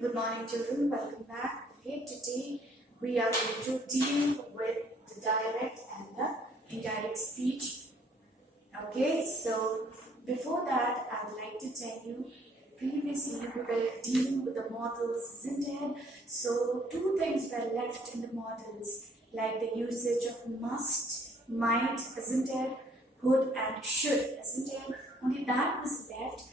Good morning, children. Welcome back. Okay, today we are going to deal with the direct and the indirect speech. Okay, so before that, I would like to tell you previously we were dealing with the models, isn't it? So, two things were left in the models, like the usage of must, might, isn't it? Would and should, isn't it? Only that was left.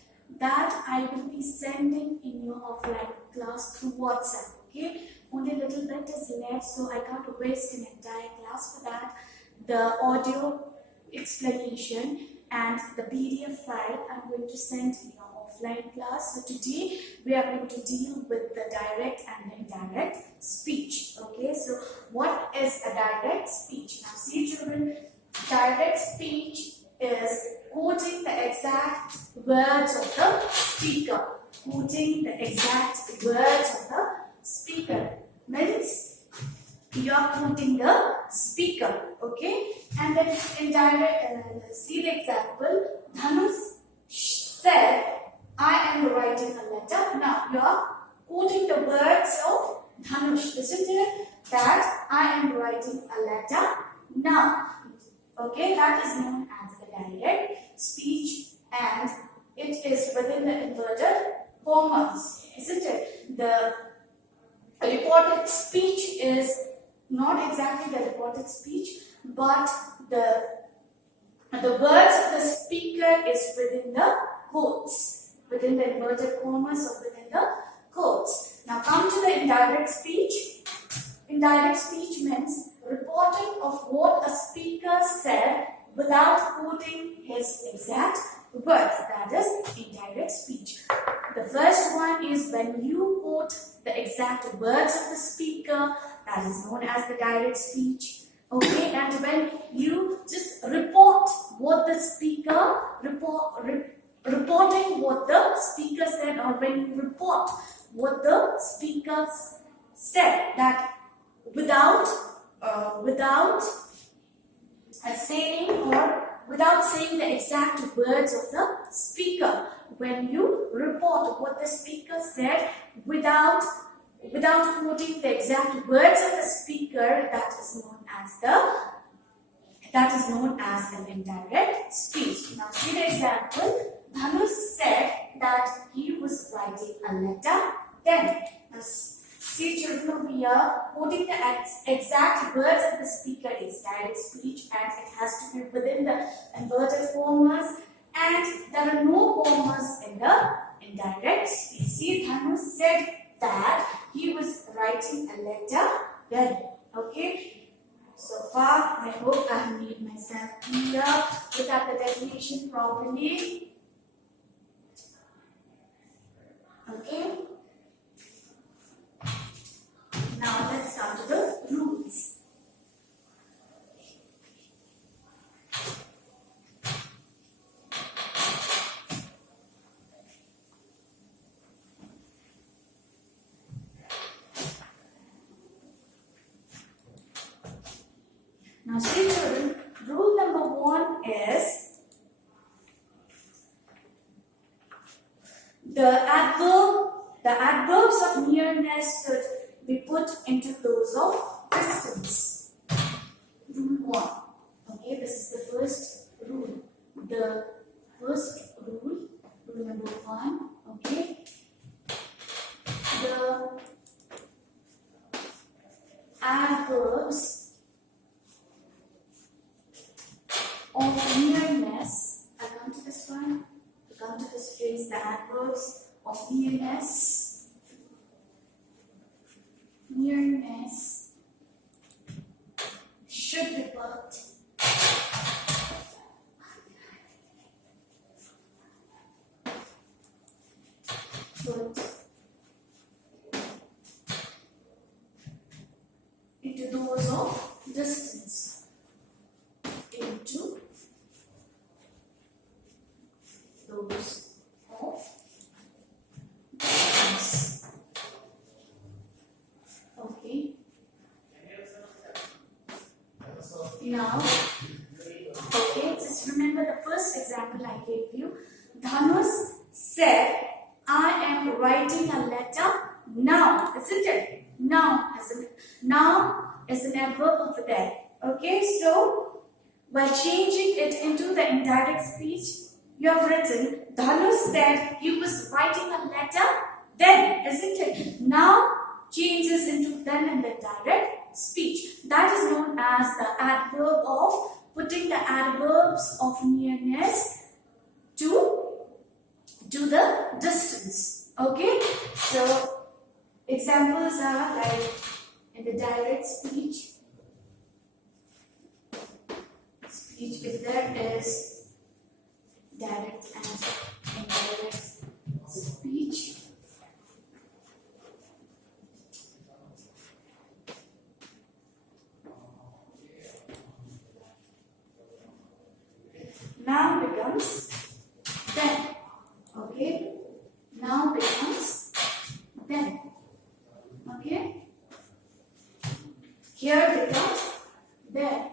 That I will be sending in your offline class through WhatsApp. Okay, only a little bit is left, so I can't waste an entire class for that. The audio explanation and the PDF file I'm going to send in your offline class. So today we are going to deal with the direct and the indirect speech. Okay, so what is a direct speech? Now see, children, direct speech is quoting the exact words of the speaker. Quoting the exact words of the speaker means you are quoting the speaker. Okay, and then indirect. See the example. Dhanush said, "I am writing a letter." Now you are quoting the words of Dhanush, isn't it? That I am writing a letter now. Okay, that is known as the direct speech, and it is within the inverted commas, isn't it? The reported speech is not exactly the reported speech, but the words of the speaker is within the quotes, within the inverted commas or within the quotes. Now come to the indirect speech. Indirect speech means reporting of what a speaker said without quoting his exact words. That is indirect speech. The first one is when you quote the exact words of the speaker, that is known as the direct speech. Okay, and when you just report what the speaker reporting what the speaker said, or when you report what the speaker said, that without saying the exact words of the speaker. When you report what the speaker said without quoting the exact words of the speaker, that is known as an indirect speech. Now see the example. Dhanush said that he was writing a letter then. Now, see, children, we are quoting the exact words of the speaker is direct speech, and it has to be within the inverted commas, and there are no commas in the indirect speech. See, Dhanush said that he was writing a letter then. Okay, so far I hope I have made myself clear. Look at the definition properly. Okay. Now let's start with the rules. Now see, children, rule number 1 is the adverbs of nearness should be put into those of distance. Rule 1. Okay, this is the first rule. The first rule, rule number 1. Okay, the adverbs of nearness. I come to this one. I come to this phrase. The adverbs of nearness. Nearness should be put into those of distance. Into those of distance. Okay. Now, okay, just remember the first example I gave you. Dhanush said, "I am writing a letter Now, isn't it? Now is an adverb over there. Okay, so by changing it into the indirect speech, you have written, Dhanu said he was writing a letter then, isn't it? Now changes into then in the direct speech. That is known as the adverb of putting the adverbs of nearness to the distance. Okay, so examples are like in the direct speech, if there is direct and indirect speech. Now becomes then. Okay, now becomes then. Okay, here becomes there.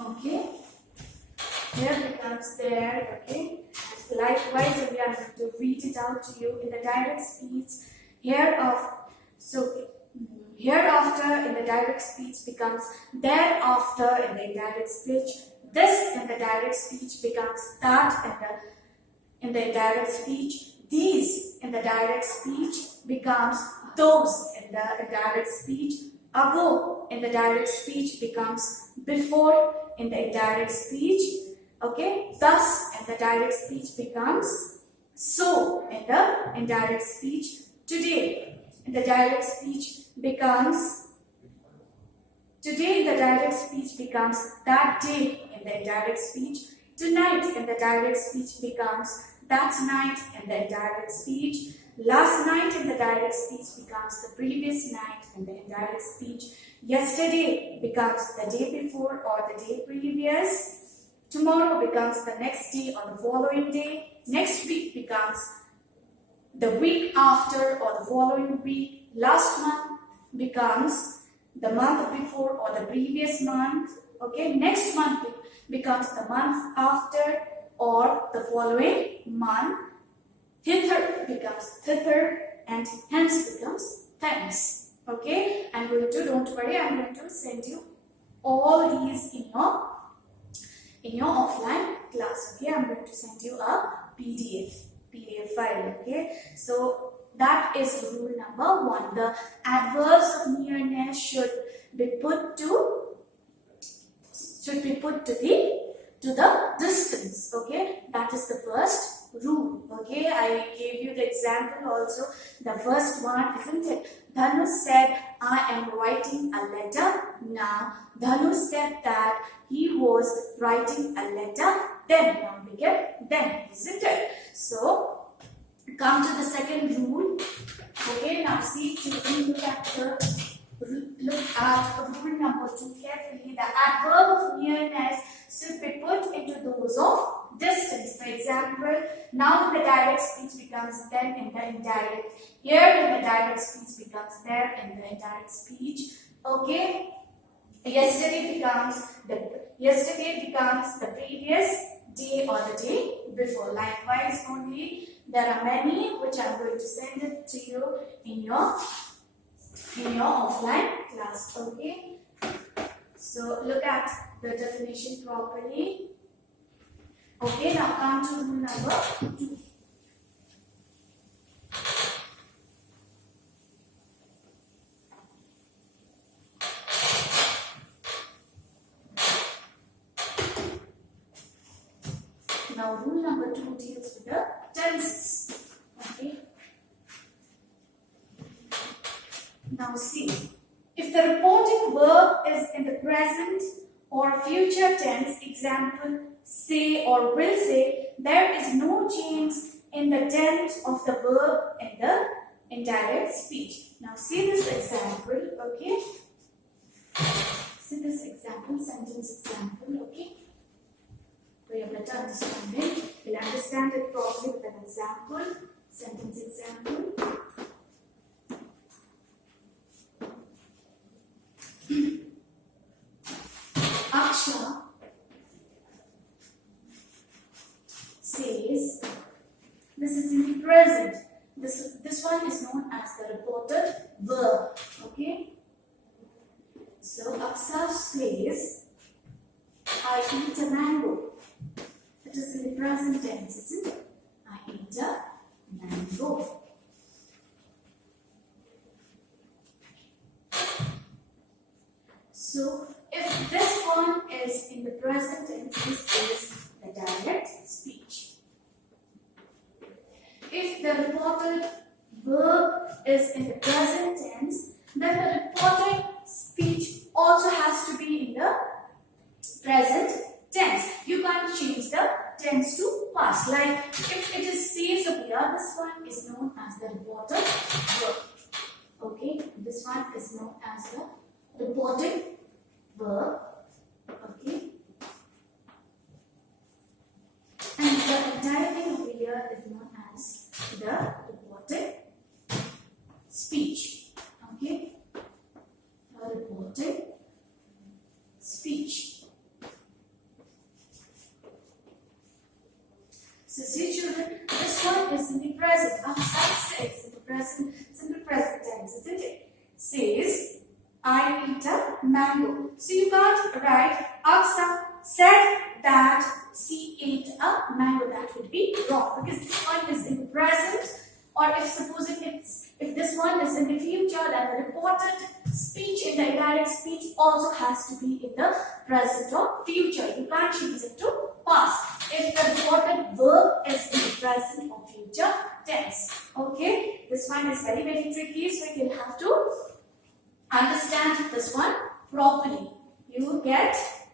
Okay, here becomes there. Okay, likewise we are going to read it out to you in the direct speech. Hereafter in the direct speech becomes thereafter in the indirect speech. This in the direct speech becomes that in the indirect speech. These in the direct speech becomes those in the indirect speech. Ago in the direct speech becomes before in the indirect speech. Okay, thus in the direct speech becomes so in the indirect speech. Today in the direct speech becomes today in the direct speech becomes that day in the indirect speech. Tonight in the direct speech becomes that night in the indirect speech. Last night in the direct speech becomes the previous night in the indirect speech. Yesterday becomes the day before or the day previous. Tomorrow becomes the next day or the following day. Next week becomes the week after or the following week. Last month becomes the month before or the previous month. Okay, next month becomes the month after or the following month. Hither becomes thither and hence becomes thence. Okay, I'm going to, don't worry, I'm going to send you all these in your offline class. Okay, I'm going to send you a PDF file. Okay, so that is rule number 1. The adverbs of nearness should be put to the distance. Okay, that is the first rule. Okay, I gave you the example also. The first one, isn't it? Dhanu said, I am writing a letter now. Dhanu said that he was writing a letter then. Now we get then, isn't it? So come to the second rule. Okay, now see, look at rule number 2 carefully. The adverb of nearness should be put into those of distance. For example, now in the direct speech becomes then in the indirect. Here in the direct speech becomes there in the indirect speech. Okay, yesterday becomes the previous day or the day before. Likewise, only there are many which I'm going to send it to you in your offline class. Okay, so look at the definition properly. Okay, now come to rule number 2. Now rule number 2 deals with the tenses. Okay. Now see, if the reporting verb is in the present or future tense, example, say or will say, there is no change in the tense of the verb in the indirect speech. Now see this example, okay? See this example, sentence example, okay? For your better understanding, we'll understand it properly with an example, sentence example. Aksha says. This is in the present. This one is known as the reported verb. Okay. So Aksa says, I eat a mango. It is in the present tense, isn't it? I eat a mango. So if this one is in the present tense, this is the direct speech. If the reported verb is in the present tense, then the reported speech also has to be in the present tense. You can't change the tense to past. Like if it is says over here, this one is known as the reported verb. Okay, this one is known as the reported verb. Okay, and the entire thing over here is known as the reported speech. Okay, the reported speech. So see children, this one is in the present. Aksa says in the present, simple present tense, isn't it? Says, I eat a mango. So you can't write Aksa said that she ate a mango. That would be wrong because this one is in the present. Or if this one is in the future, then the reported speech in the indirect speech also has to be in the present or future. You can't change it to past if the reported verb is in the present or future tense. Okay, this one is very tricky, so you will have to understand this one properly.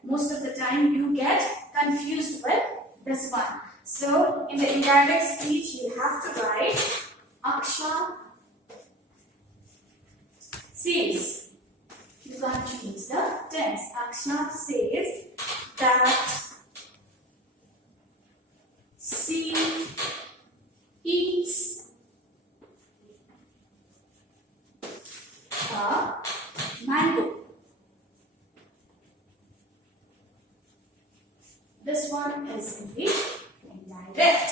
Most of the time you get confused with this one. So in the indirect speech you have to write Aksha says. You can't change the tense. Aksha says that she eats a mango. This one is in the indirect.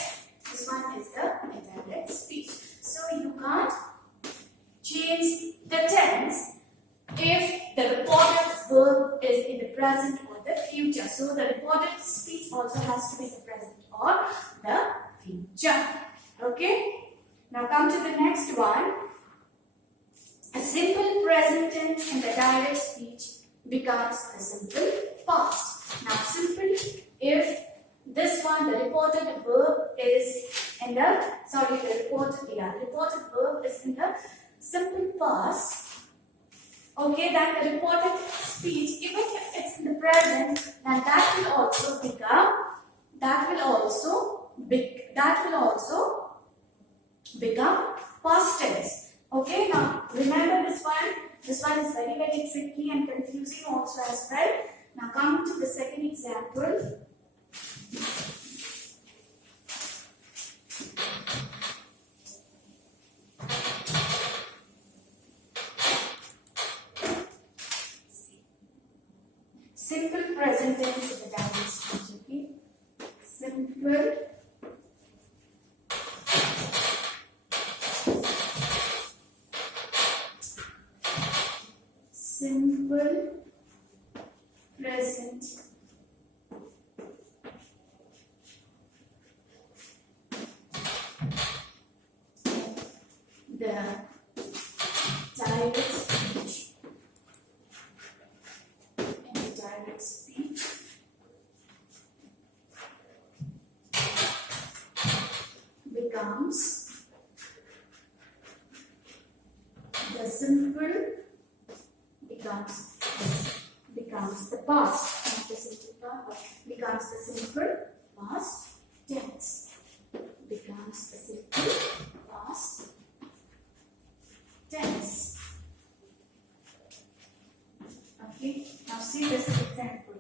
This one is the indirect speech. So you can't change the tense if the reported verb is in the present or the future. So the reported speech also has to be the present or the future. Okay. Now come to the next one. A simple present tense in the direct speech becomes a simple past. Now simple, if this one, the reported verb is in the, reported verb is in the simple past. Okay, then the reported speech, even if it's in the present, then that will also become past tense. Okay, now remember this one. This one is very tricky and confusing also as well. Now come to the second example. Simple present tense in the direct speech. Okay, simple present the direct speech. In the direct speech becomes the simple becomes the past, not the simple past, becomes the simple past tense. Becomes the simple past tense. Okay, now see this example.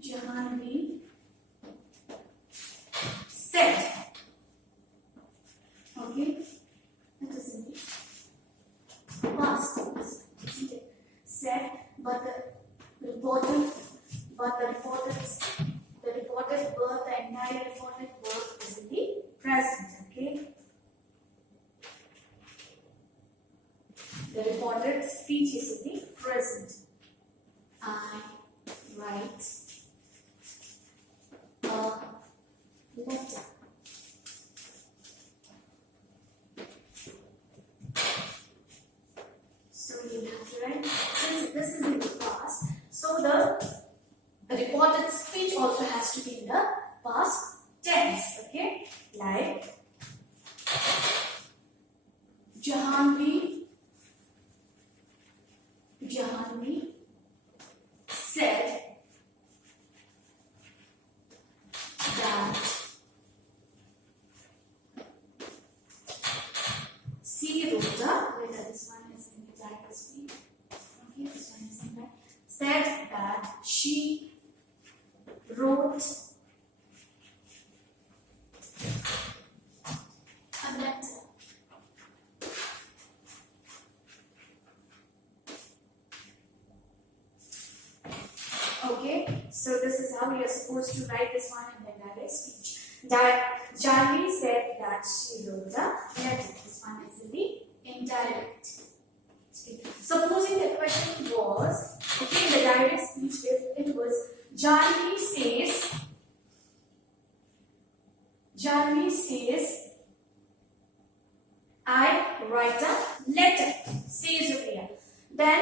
Jahanvi said. Okay, that is in the past tense. Said, but the reported indirect speech is in the present. I write a letter. So you have to write, since this is in the past, so the reported speech also has to be in the past tense. Okay, like Jahanvi said that she wrote this one is in the direct speech. Okay, this one is in that. Said that she wrote a letter. Okay, so this is how we are supposed to write this one in the direct speech. That Janvi said that she wrote a letter. This one is in the indirect speech. Supposing the question was, okay, in the direct speech, if it was Janvi says, I write a letter, says over here. Then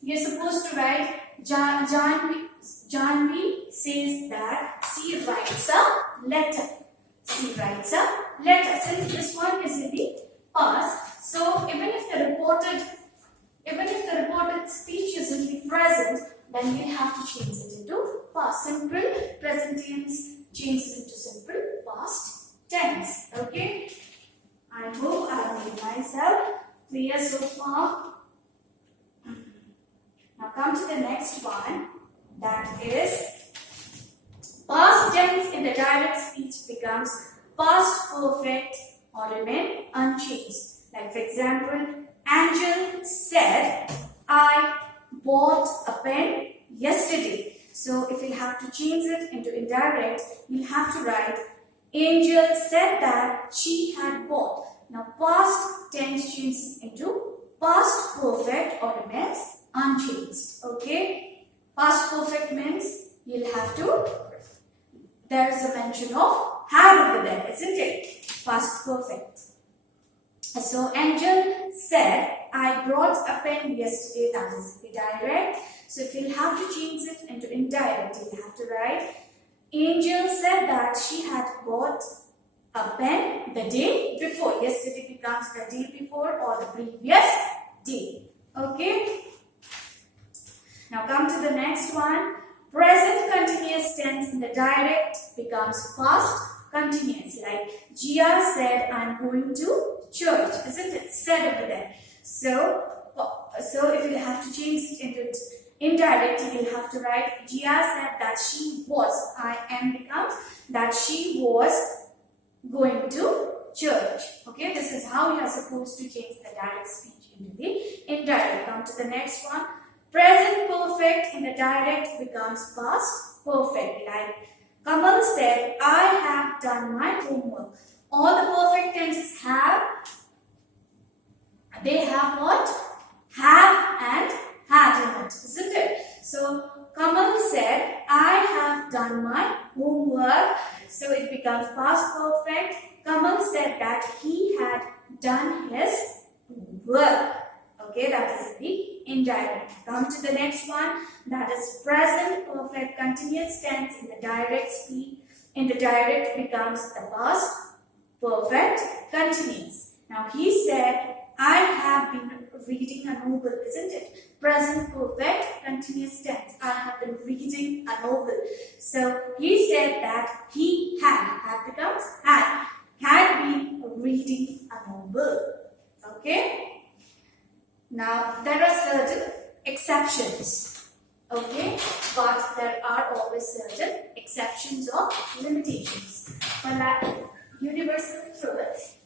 you're supposed to write Janvi says that she writes a letter. She writes a letter. Since this one is in the past, so even if the reported speech is in the present, then we have to change it into past. Simple present tense changes into simple past tense. Okay. I hope I have made myself clear so far. Now come to the next one, that is past tense in the direct speech becomes past perfect or remain unchanged. Like for example, Angel said, I bought a pen yesterday. So if you have to change it into indirect, you'll have to write Angel said that she had bought. Now past tense changes into past perfect or remains unchanged. Okay, past perfect means you'll have to, there's a mention of had over there, isn't it? Past perfect. So Angel said, I brought a pen yesterday. That is the direct. So if you'll have to change it into indirect, you'll have to write Angel said that she had bought a pen the day before. Yesterday becomes the day before or the previous day. Okay. Now come to the next one. Present continuous tense in the direct becomes past continuous. Like Gia said, I'm going to church. Isn't it? Said over there. So if you have to change it into indirect, you will have to write Gia said that she was. I am becomes that she was going to church. Okay, this is how you are supposed to change the direct speech into the indirect. Come to the next one. Present perfect in the direct becomes past perfect. Like Kamal said, I have done my homework. All the perfect tenses have, they have what? Have and had in it, isn't it? So Kamal said, I have done my homework. So it becomes past perfect. Kamal said that he had done his work. Okay, that is the indirect. Come to the next one. That is present perfect continuous tense in the direct speech. In the direct becomes the past perfect continuous. Now he said, I have been reading a novel, isn't it? Present perfect continuous tense. I have been reading a novel. So he said that he had becomes had been reading a novel. Okay. Now there are certain exceptions. Okay, but there are always certain exceptions or limitations. For that universal truth,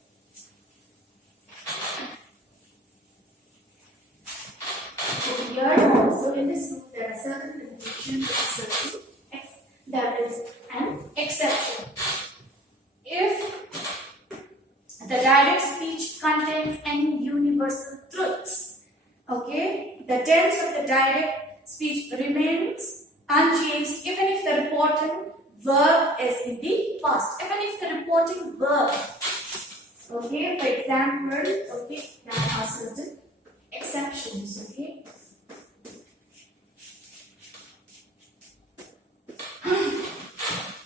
so here also in this book there are certain limitations and certain there is an exception. If the direct speech contains any universal truths, Okay, the tense of the direct speech remains unchanged even if the reporting verb is in the past. Even if the reporting verb, okay, for example, okay, there are certain exceptions, okay.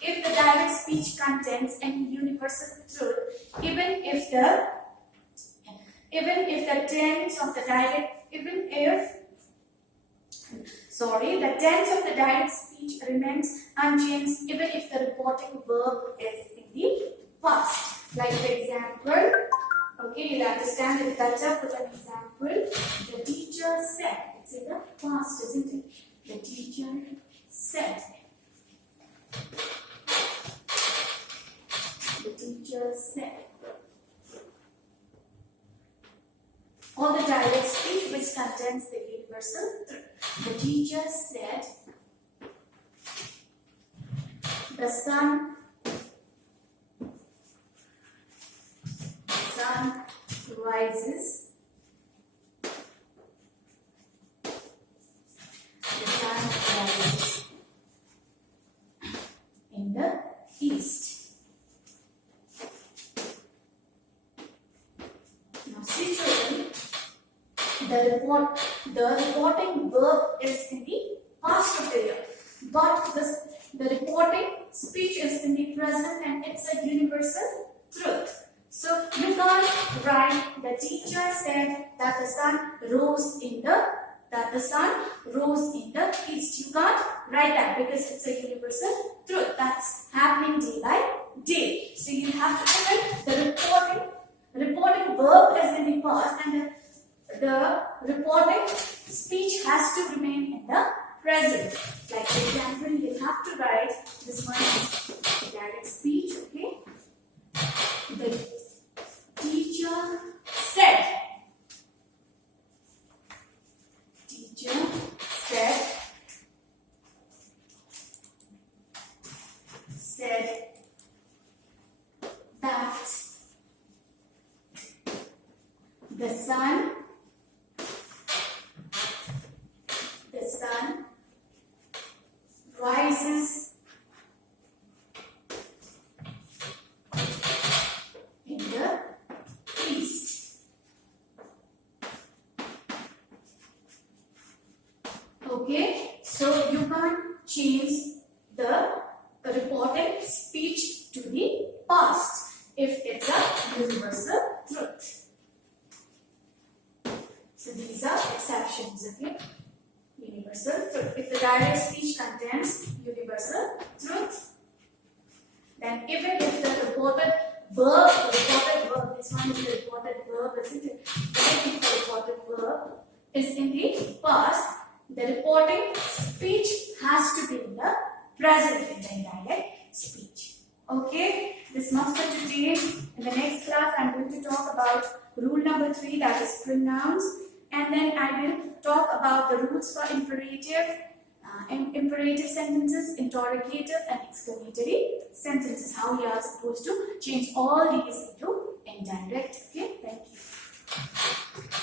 If the direct speech contains any universal truth, even if the tense of the direct the tense of the direct speech remains unchanged even if the reporting verb is in the past. Like for example, okay, you'll understand it better with an example. The teacher said. It's in the past, isn't it? The teacher said. The teacher said. Or the direct speech which contains the universal truth. The teacher said, the sun rises. The sun rises in the east. Now see children, the reporting verb is in the past of the year, but the reporting speech is in the present and it's a universal truth. So you can't write the teacher said that the sun rose in the east. You can't write that because it's a universal truth that's happening day by day. So you have to put the reporting verb is in the past and the reporting speech has to remain in the present. Like for example, you have to write this one is direct speech, okay? The teacher said. Teacher said that the sun rises in the east. Okay, so you can't change the reported speech to the past if it's a universal truth. So these are exceptions, okay? Universal truth. If the direct speech contains universal truth, then even if the reported verb, this one is the reported verb, isn't it? Even if the reported verb is in the past, the reporting speech has to be in the present in the indirect speech. Okay, this much for today. In the next class, I'm going to talk about rule number 3, that is pronouns. And then I will talk about the rules for imperative sentences, interrogative and exclamatory sentences. How we are supposed to change all these into indirect. Okay, thank you.